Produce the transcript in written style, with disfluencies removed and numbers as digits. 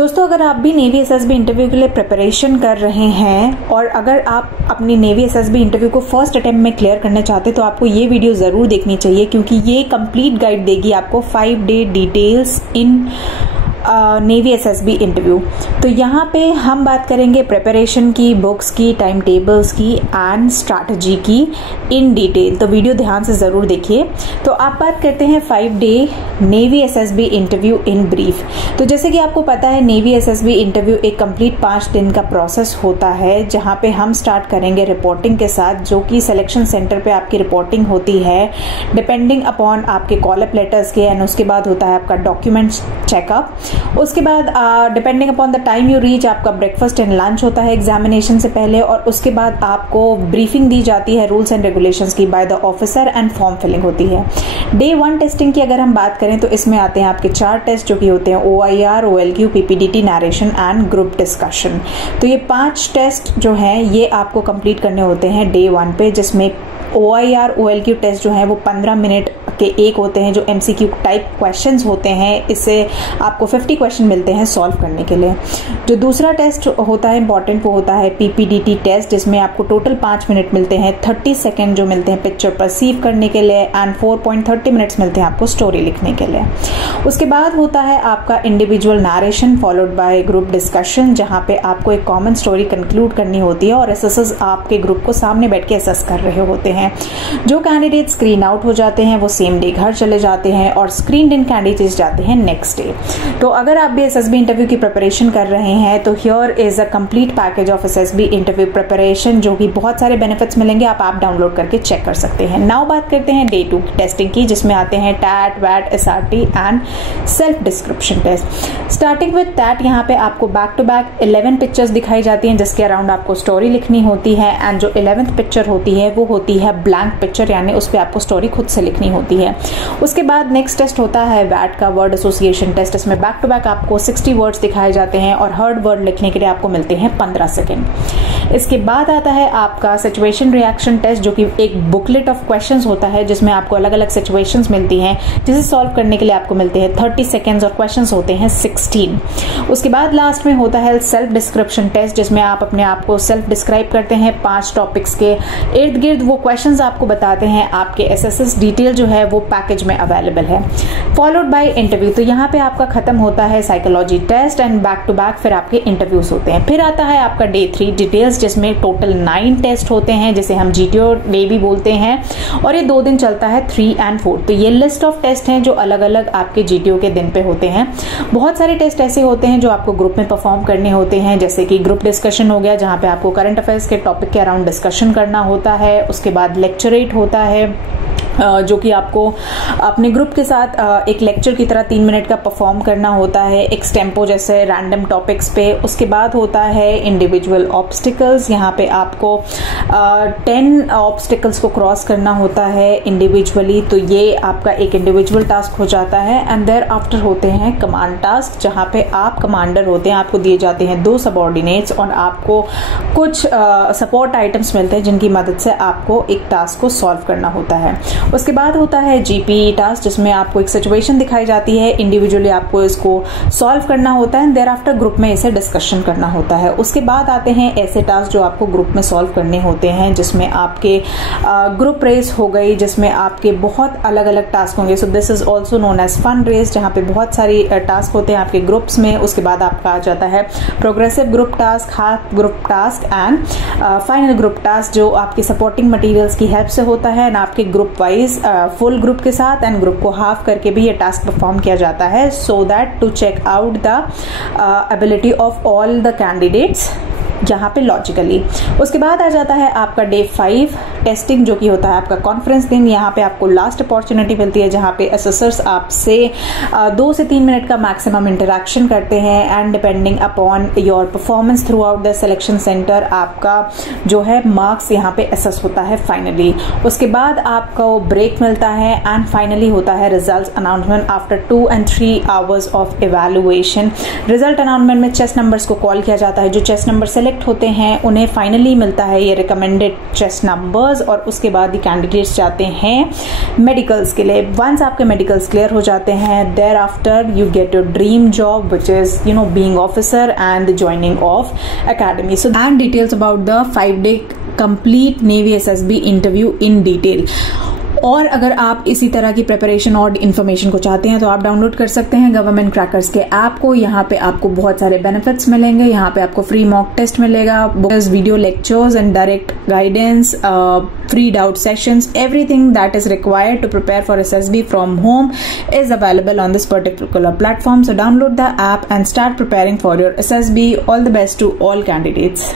दोस्तों, अगर आप भी नेवी एसएसबी इंटरव्यू के लिए प्रिपरेशन कर रहे हैं और अगर आप अपनी नेवी एसएसबी इंटरव्यू को फर्स्ट अटेम्प्ट में क्लियर करना चाहते हैं तो आपको ये वीडियो ज़रूर देखनी चाहिए, क्योंकि ये कंप्लीट गाइड देगी आपको 5 day details in navy SSB interview. तो यहाँ पे हम बात करेंगे प्रिपरेशन की, बुक्स की, टाइम टेबल्स की एंड स्ट्रैटेजी की इन डिटेल। तो वीडियो ध्यान से ज़रूर देखिए। तो आप बात करते हैं 5 day navy SSB interview in brief. तो जैसे कि आपको पता है, नेवी एसएसबी इंटरव्यू एक कंप्लीट 5 दिन का प्रोसेस होता है, जहाँ पे हम स्टार्ट करेंगे रिपोर्टिंग के साथ, जो कि सिलेक्शन सेंटर पे आपकी रिपोर्टिंग होती है डिपेंडिंग अपॉन आपके कॉल अप लेटर्स के, एंड उसके बाद होता है आपका डॉक्यूमेंट चेकअप। उसके बाद depending upon the time you reach आपका ब्रेकफास्ट एंड लंच होता है एग्जामिनेशन से पहले, और उसके बाद आपको ब्रीफिंग दी जाती है रूल्स एंड रेगुलेशंस की by the officer and form filling होती है। डे 1 टेस्टिंग की अगर हम बात करें तो इसमें आते हैं आपके 4 टेस्ट, जो कि होते हैं OIR, OLQ, PPDT, narration and group discussion. तो ये 5 टेस्ट जो हैं ये आपको कंप्लीट करने होते हैं डे 1 पे, जिसमें OIR, OLQ टेस्ट जो है वो 15 मिनट के एक होते हैं, जो MCQ टाइप क्वेश्चंस होते हैं। इससे आपको 50 क्वेश्चन मिलते हैं सॉल्व करने के लिए। जो दूसरा टेस्ट होता है इंपॉर्टेंट, वो होता है PPDT टेस्ट, जिसमें आपको टोटल 5 मिनट मिलते हैं, 30 सेकेंड जो मिलते हैं पिक्चर परसीव करने के लिए, एंड 4.30 मिनट्स मिलते हैं आपको स्टोरी लिखने के लिए। उसके बाद होता है आपका individual narration followed by group discussion, जहाँ पे आपको एक कॉमन स्टोरी कंक्लूड करनी होती है और एसेसर्स आपके ग्रुप को सामने बैठ के असेस कर रहे होते हैं। जो कैंडिडेट स्क्रीन आउट हो जाते हैं वो सेम डे घर चले जाते हैं, और स्क्रीन इन कैंडिडेट्स जाते हैं नेक्स्ट डे। तो अगर आप भी एसएसबी इंटरव्यू की प्रिपरेशन कर रहे हैं तो here is a complete package of SSB interview preparation, जो कि बहुत सारे बेनिफिट्स मिलेंगे, आप डाउनलोड करके चेक कर सकते हैं। नाउ बात करते हैं डे 2 टेस्टिंग की, जिसमें आते हैं टैट, वैट, SRT and self description test. Starting with TAT, यहाँ पे आपको बैक टू बैक 11 पिक्चर्स दिखाई जाती हैं, जिसके अराउंड आपको स्टोरी लिखनी होती है, एंड जो 11th पिक्चर होती है वो होती है ब्लैंक पिक्चर, यानी उस पर आपको स्टोरी खुद से लिखनी होती है। उसके बाद नेक्स्ट टेस्ट होता है वैट का वर्ड एसोसिएशन टेस्ट। इसमें बैक टू बैक आपको 60 वर्ड्स दिखाए जाते हैं और हर वर्ड लिखने के लिए आपको मिलते हैं 15 सेकेंड। इसके बाद आता है आपका सिचुएशन रिएक्शन टेस्ट, जो कि एक बुकलेट ऑफ क्वेश्चंस होता है, जिसमें आपको अलग अलग सिचुएशंस मिलती हैं, जिसे सॉल्व करने के लिए आपको मिलते हैं 30 सेकेंड्स और क्वेश्चंस होते हैं 16। उसके बाद लास्ट में होता है सेल्फ डिस्क्रिप्शन टेस्ट, जिसमें आप अपने आप को सेल्फ डिस्क्राइब करते हैं 5 टॉपिक्स के इर्द गिर्द। वो क्वेश्चंस आपको बताते हैं, आपके एसएसएस डिटेल जो है वो पैकेज में अवेलेबल है। फॉलोड बाय इंटरव्यू, तो यहाँ पे आपका खत्म होता है psychology test, and back to back फिर आपके इंटरव्यूज होते हैं। फिर आता है आपका डे 3 डिटेल्स, जिसमें टोटल 9 टेस्ट होते हैं, जिसे हम GTO डे भी बोलते हैं, और ये 2 दिन चलता है 3 and 4। तो ये लिस्ट ऑफ टेस्ट हैं जो अलग अलग आपके GTO के दिन पे होते हैं। बहुत सारे टेस्ट ऐसे होते हैं जो आपको ग्रुप में परफॉर्म करने होते हैं, जैसे कि ग्रुप डिस्कशन हो गया, जहाँ पे आपको करंट अफेयर्स के टॉपिक के अराउंड डिस्कशन करना होता है। उसके बाद लेक्चरेट होता है, जो कि आपको अपने ग्रुप के साथ एक लेक्चर की तरह 3 मिनट का परफॉर्म करना होता है एक्सटेम्पो जैसे रैंडम टॉपिक्स पे। उसके बाद होता है इंडिविजुअल ऑब्स्टिकल्स, यहाँ पे आपको 10 ऑब्स्टिकल्स को क्रॉस करना होता है इंडिविजुअली, तो ये आपका एक इंडिविजुअल टास्क हो जाता है। एंड देयर आफ्टर होते हैं कमांड टास्क, जहाँ पे आप कमांडर होते हैं, आपको दिए जाते हैं 2 सबऑर्डिनेट्स और आपको कुछ सपोर्ट आइटम्स मिलते हैं, जिनकी मदद से आपको एक टास्क को सॉल्व करना होता है। उसके बाद होता है GPE टास्क, जिसमें आपको एक सिचुएशन दिखाई जाती है, इंडिविजुअली आपको इसको सॉल्व करना होता है, देयर आफ्टर ग्रुप में इसे डिस्कशन करना होता है। उसके बाद आते हैं ऐसे टास्क जो आपको ग्रुप में सॉल्व करने होते हैं, जिसमें आपके ग्रुप रेस हो गई, जिसमें आपके बहुत अलग अलग टास्क होंगे। So this is also known as fun race, जहाँ पे बहुत सारी टास्क होते हैं आपके ग्रुप्स में। उसके बाद आपका आ जाता है progressive group task, half group task and final group task, जो आपकी सपोर्टिंग मटेरियल्स की हेल्प से होता है, एंड आपके ग्रुप वाइज फुल ग्रुप के साथ एंड ग्रुप को हाफ करके भी ये टास्क परफॉर्म किया जाता है, so that to check out the ability of all the candidates, यहाँ पे लॉजिकली। उसके बाद आ जाता है आपका डे 5 टेस्टिंग, जो कि होता है आपका कॉन्फ्रेंस दिन। यहाँ पे आपको लास्ट अपॉर्चुनिटी मिलती है, जहाँ पे असेसर्स आपसे 2 से 3 मिनट का मैक्सिमम इंटरेक्शन करते हैं, and depending upon your performance through out the selection centre आपका जो है मार्क्स यहाँ पे असेस होता है फाइनली। उसके बाद आपको ब्रेक मिलता है, एंड फाइनली होता है result announcement after 2 and 3 hours of evaluation. Result announcement में चेस्ट नंबर्स को कॉल किया जाता है, जो चेस्ट नंबर सेलेक्ट सिलेक्ट होते हैं उन्हें फाइनली मिलता है ये रिकमेंडेड चेस्ट नंबर्स, और उसके बाद ये कैंडिडेट्स जाते हैं मेडिकल्स के लिए। वंस आपके मेडिकल्स क्लियर हो जाते हैं, thereafter you get your dream job which is being officer and joining of academy. So and details about the 5-day complete navy SSB interview in detail. और अगर आप इसी तरह की प्रिपरेशन और इन्फॉर्मेशन को चाहते हैं तो आप डाउनलोड कर सकते हैं गवर्नमेंट क्रैकर्स के ऐप को। यहाँ पे आपको बहुत सारे बेनिफिट्स मिलेंगे, यहाँ पे आपको फ्री मॉक टेस्ट मिलेगा, video lectures and direct guidance, free doubt sessions, everything that is required to prepare for SSB from home is available on this particular platform. So download the app and start preparing for your SSB. All the best to all candidates.